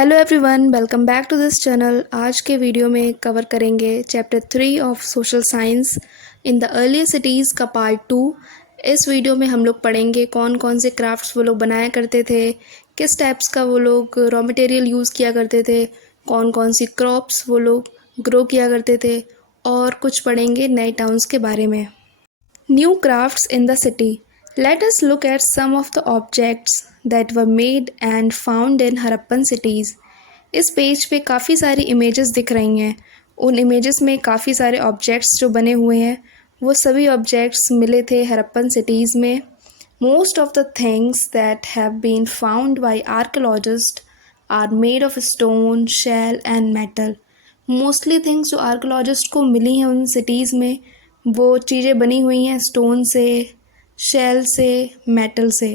Hello everyone, welcome back to this channel. आज के video में कवर करेंगे chapter 3 of social science in the early cities का part 2। इस वीडियो में हम लोग पढ़ेंगे कौन कौन से क्राफ्ट्स वो लोग बनाया करते थे, किस टाइप्स का वो लोग रॉ मटेरियल यूज़ किया करते थे, कौन कौन सी क्रॉप्स वो लोग ग्रो किया करते थे, और कुछ पढ़ेंगे नए टाउन्स के बारे में। New crafts in the city. Let us look at some of the objects that were made and found in Harappan cities. इस पेज पे काफ़ी सारी इमेजेस दिख रही हैं। उन इमेजेस में काफ़ी सारे ऑब्जेक्ट्स जो बने हुए हैं वो सभी ऑब्जेक्ट्स मिले थे हरप्पन सिटीज़ में। Most of the things that have been found by archaeologists are made of stone, shell and metal. Mostly things जो आर्कोलॉजिस्ट को मिली हैं उन सिटीज़ में वो चीज़ें बनी हुई हैं स्टोन से, शेल से, मेटल से,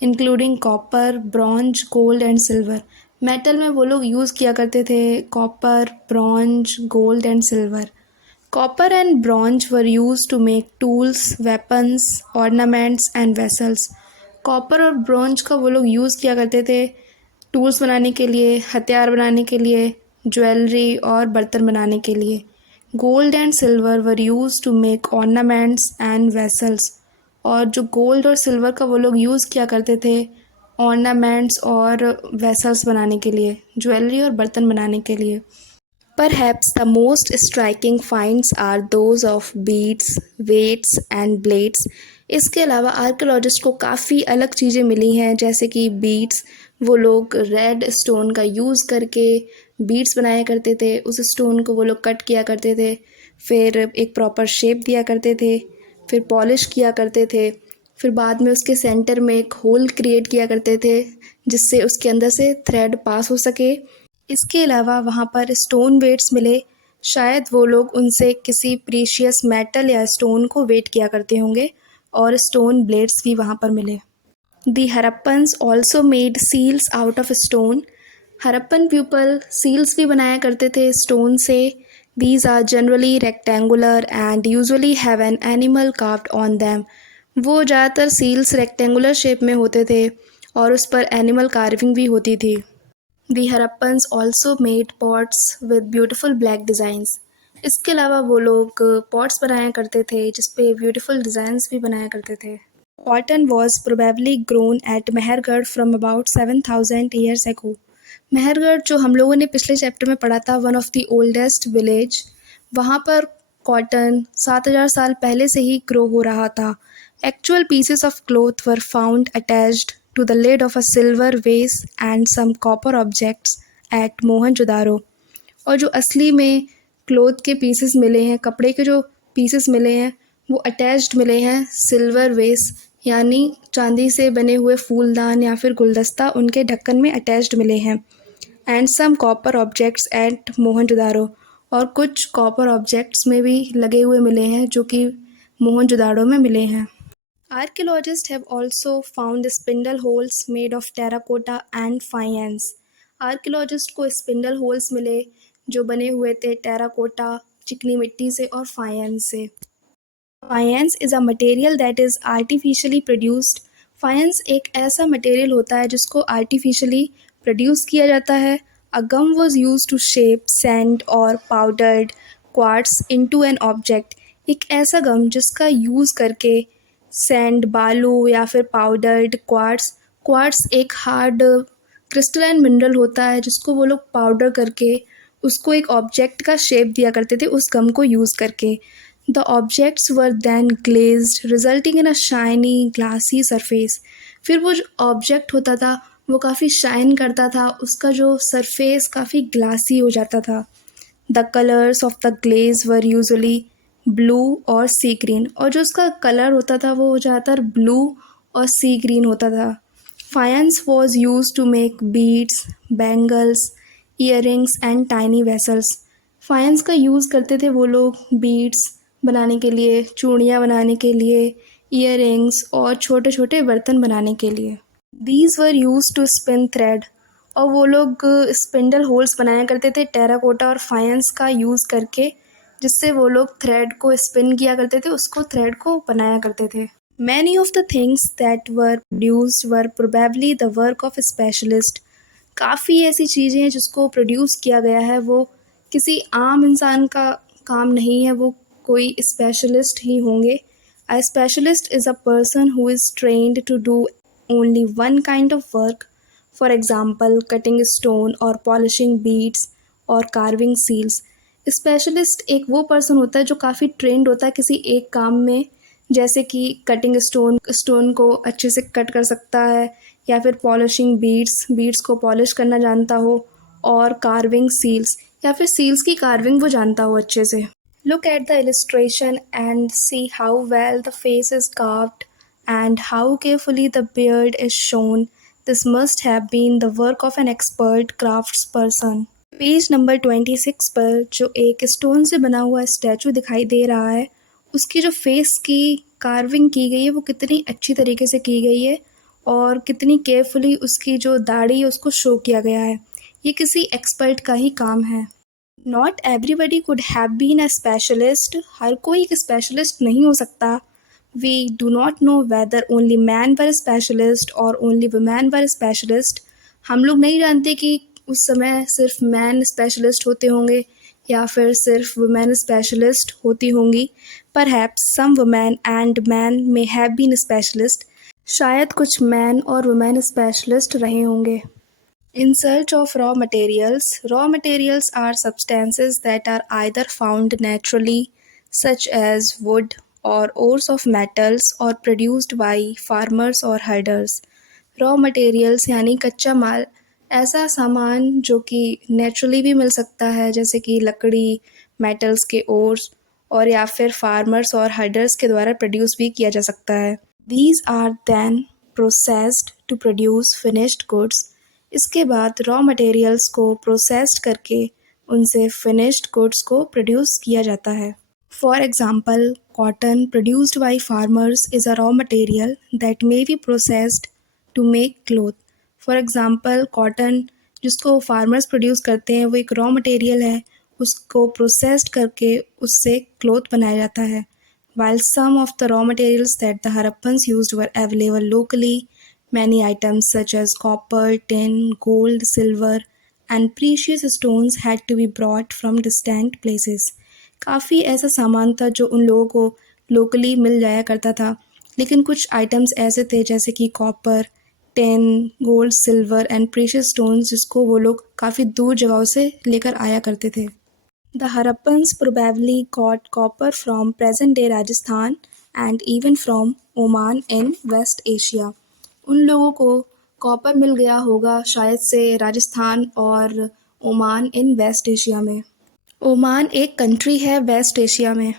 including copper, bronze, gold and silver. Metal में वो लोग यूज़ किया करते थे copper, bronze, gold and silver. Copper and bronze were used to make tools, weapons, ornaments and vessels. Copper और ब्रॉन्ज का वो लोग यूज़ किया करते थे टूल्स बनाने के लिए, हथियार बनाने के लिए, ज्वेलरी और बर्तन बनाने के लिए। Gold and silver were use to make ornaments and vessels. और जो गोल्ड और सिल्वर का वो लोग यूज़ किया करते थे ऑर्नामेंट्स और वेसल्स बनाने के लिए, ज्वेलरी और बर्तन बनाने के लिए। Perhaps the most striking finds are those of beads, weights and blades. इसके अलावा आर्कियोलॉजिस्ट को काफ़ी अलग चीज़ें मिली हैं, जैसे कि बीड्स। वो लोग रेड स्टोन का यूज़ करके बीड्स बनाया करते थे। उस स्टोन को वो लोग कट किया करते थे, फिर एक प्रॉपर शेप दिया करते थे, फिर पॉलिश किया करते थे, फिर बाद में उसके सेंटर में एक होल क्रिएट किया करते थे जिससे उसके अंदर से थ्रेड पास हो सके। इसके अलावा वहाँ पर स्टोन वेट्स मिले। शायद वो लोग उनसे किसी प्रीशियस मेटल या स्टोन को वेट किया करते होंगे, और स्टोन ब्लेड्स भी वहाँ पर मिले। The Harappans also made seals out of stone. Harappan people seals भी बनाया करते थे स्टोन से। These are generally rectangular and usually have an animal carved on them. वो ज़्यादातर सील्स रेक्टेंगुलर शेप में होते थे और उस पर एनिमल कार्विंग भी होती थी। The Harappans also made pots with beautiful black designs. इसके अलावा वो लोग पॉट्स बनाया करते थे जिस पे ब्यूटीफुल डिज़ाइंस भी बनाया करते थे। Cotton was probably grown at Mehrgarh from about 7,000 years ago. Mehrgarh जो हम लोगों ने पिछले चैप्टर में पढ़ा था, one of the oldest village, वहाँ पर कॉटन 7,000 साल पहले से ही ग्रो हो रहा था। Actual pieces of cloth were found attached to the lid of a silver vase and some copper objects at Mohenjodaro. और जो असली में क्लोथ के पीसेस मिले हैं, कपड़े के जो पीसेस मिले हैं वो अटैच्ड मिले हैं सिल्वर वेस, यानी चांदी से बने हुए फूलदान या फिर गुलदस्ता उनके ढक्कन में अटैच्ड मिले हैं। And some copper objects at Mohenjodaro, और कुछ कॉपर ऑब्जेक्ट्स में भी लगे हुए मिले हैं जो कि मोहनजोदाड़ो में मिले हैं। Archaeologists have also found spindle holes made of terracotta and faience. Archaeologist को स्पिंडल होल्स मिले जो बने हुए थे टेराकोटा, चिकनी मिट्टी से, और फाइंस से। फाइंस is a material that is artificially produced. फाइंस एक ऐसा मटेरियल होता है जिसको आर्टिफिशियली प्रोड्यूस किया जाता है। A gum was use to shape sand और powdered quartz into an object. एक ऐसा गम जिसका यूज़ करके सैंड, बालू या फिर पाउडर्ड क्वार्ट्स एक हार्ड क्रिस्टलाइन मिनरल होता है जिसको वो लोग पाउडर करके उसको एक ऑब्जेक्ट का शेप दिया करते थे उस गम को यूज़ करके। The objects were then glazed resulting in a shiny glassy surface. फिर वो जो ऑब्जेक्ट होता था वो काफ़ी शाइन करता था, उसका जो सरफेस काफ़ी ग्लासी हो जाता था। The colours of the glaze were usually blue और सी ग्रीन, और जो उसका कलर होता था वो ज़्यादातर ब्लू और सी ग्रीन होता था। Faience was use to make beads, bangles, earrings and tiny vessels. Faience का यूज़ करते थे वो लोग बीड्स बनाने के लिए, चूड़ियाँ बनाने के लिए, ईयरिंग्स और छोटे छोटे बर्तन बनाने के लिए। These were use to spin thread, और वो लोग स्पिंडल होल्स बनाया करते थे टेराकोटा और फाइंस का यूज़ करके, जिससे वो लोग थ्रेड को स्पिन किया करते थे, उसको थ्रेड को बनाया करते थे। Many of the things that were produced were probably the work of a specialist. काफ़ी ऐसी चीज़ें हैं जिसको प्रोड्यूस किया गया है, वो किसी आम इंसान का काम नहीं है, वो कोई स्पेशलिस्ट ही होंगे। A specialist is a person who is trained to do only one kind of work, for example cutting stone और पॉलिशिंग बीड्स और कार्विंग सील्स। स्पेशलिस्ट एक वो पर्सन होता है जो काफ़ी ट्रेंड होता है किसी एक काम में, जैसे कि कटिंग स्टोन को अच्छे से कट कर सकता है, या फिर पॉलिशिंग बीड्स को पॉलिश करना जानता हो, और कार्विंग सील्स या फिर सील्स की कार्विंग वो जानता हो अच्छे से। Look at the illustration and see how well the face is carved and how carefully the beard is shown. This must have been the work of an expert craftsperson. Page number 26 पर जो एक stone से बना हुआ statue दिखाई दे रहा है, उसकी जो फेस की कार्विंग की गई है वो कितनी अच्छी तरीके से की गई है और कितनी केयरफुली उसकी जो दाढ़ी है उसको शो किया गया है। ये किसी एक्सपर्ट का ही काम है। Not everybody could have been a specialist. हर कोई एक स्पेशलिस्ट नहीं हो सकता। We do not know whether only man were specialist और ओनली वुमेन वर स्पेशलिस्ट। हम लोग नहीं जानते कि उस समय सिर्फ मैन स्पेशलिस्ट होते होंगे या फिर सिर्फ वुमेन स्पेशलिस्ट होती होंगी। Perhaps some women and man may have been specialist. शायद कुछ मैन और वुमेन स्पेशलिस्ट रहे होंगे। In search of raw materials are substances that are either found naturally, such as wood or ores of metals, or produced by farmers or herders. Raw materials यानी कच्चा माल, ऐसा सामान जो कि नेचुरली भी मिल सकता है, जैसे कि लकड़ी, मेटल्स के ओर्स, और या फिर फार्मर्स और हर्डर्स के द्वारा प्रोड्यूस भी किया जा सकता है। These are then processed to produce finished goods. इसके बाद रॉ मटेरियल्स को प्रोसेस्ड करके उनसे फिनिश्ड गुड्स को प्रोड्यूस किया जाता है। For example, cotton produced by farmers is a raw material that may be processed to make cloth. For example, cotton जिसको फार्मर्स प्रोड्यूस करते हैं वो एक रॉ मटेरियल है, उसको प्रोसेस्ड करके उससे क्लोथ बनाया जाता है। While some of the raw materials that the Harappans used were available locally, many items such as copper, tin, gold, silver, and precious stones had to be brought from distant places. काफ़ी ऐसा सामान था जो उन लोगों को locally मिल जाया करता था, लेकिन कुछ आइटम्स ऐसे थे जैसे कि copper, tin, gold, silver and precious stones जिसको वो लोग काफ़ी दूर जगहों से लेकर आया करते थे। The Harappans probably got copper from present-day Rajasthan and even from Oman in West Asia. उन लोगों को कॉपर मिल गया होगा शायद से राजस्थान और ओमान इन वेस्ट एशिया में। ओमान एक कंट्री है वेस्ट एशिया में।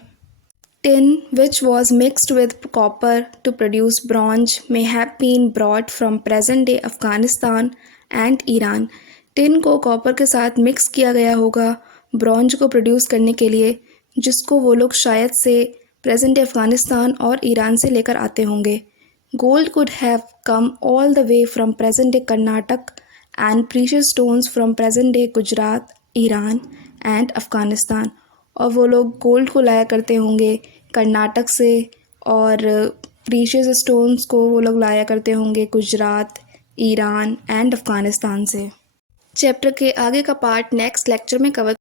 Tin, which was mixed with copper to produce bronze, may have been brought from present-day Afghanistan and Iran. Tin को कॉपर के साथ मिक्स किया गया होगा ब्रॉन्ज को प्रोड्यूस करने के लिए, जिसको वो लोग शायद से प्रेजेंट डे अफगानिस्तान और ईरान से लेकर आते होंगे। Gold could have come all the way from present day Karnataka and precious stones from present day Gujarat, Iran and Afghanistan. और वो लोग गोल्ड को लाया करते होंगे कर्नाटक से, और प्रीशियस स्टोन्स को वो लोग लाया करते होंगे गुजरात, ईरान एंड अफगानिस्तान से। चैप्टर के आगे का पार्ट नेक्स्ट लेक्चर में कवर